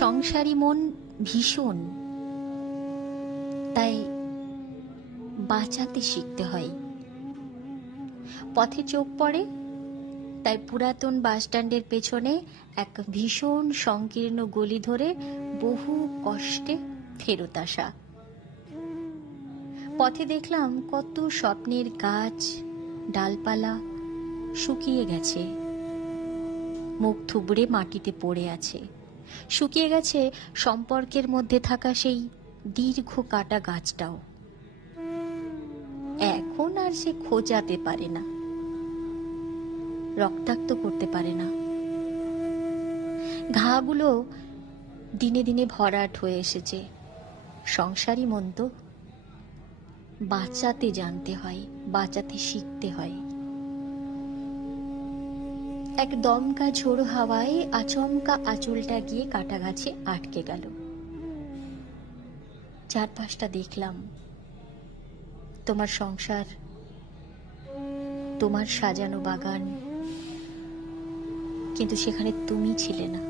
সংসারী মন ভীষণ, তাই বাঁচাতে শিখতে হয়। পথে চোখ পড়ে, তাই পুরাতন বাসস্ট্যান্ডের পেছনে এক ভীষণ সংকীর্ণ গলি ধরে বহু কষ্টে ফেরত আসা। পথে দেখলাম কত স্বপ্নের গাছ ডালপালা শুকিয়ে গেছে, মুখ থুবড়ে মাটিতে পড়ে আছে। শুকিয়ে গেছে সম্পর্কের মধ্যে থাকা সেই দীর্ঘ কাটা গাছটাও। এখন আর সে খোঁজাতে পারে না, রক্তাক্ত করতে পারে না। ঘাগুলো দিনে দিনে ভরাট হয়ে এসেছে। সংসারী মন তো, বাঁচাতে জানতে হয়, বাঁচাতে শিখতে হয়। এক দমকা ঝোড়ো হাওয়ায় আচমকা আঁচলটা গিয়ে কাটা গাছে আটকে গেল। চারপাশটা দেখলাম, তোমার সংসার, তোমার সাজানো বাগান, কিন্তু সেখানে তুমি ছিলে না।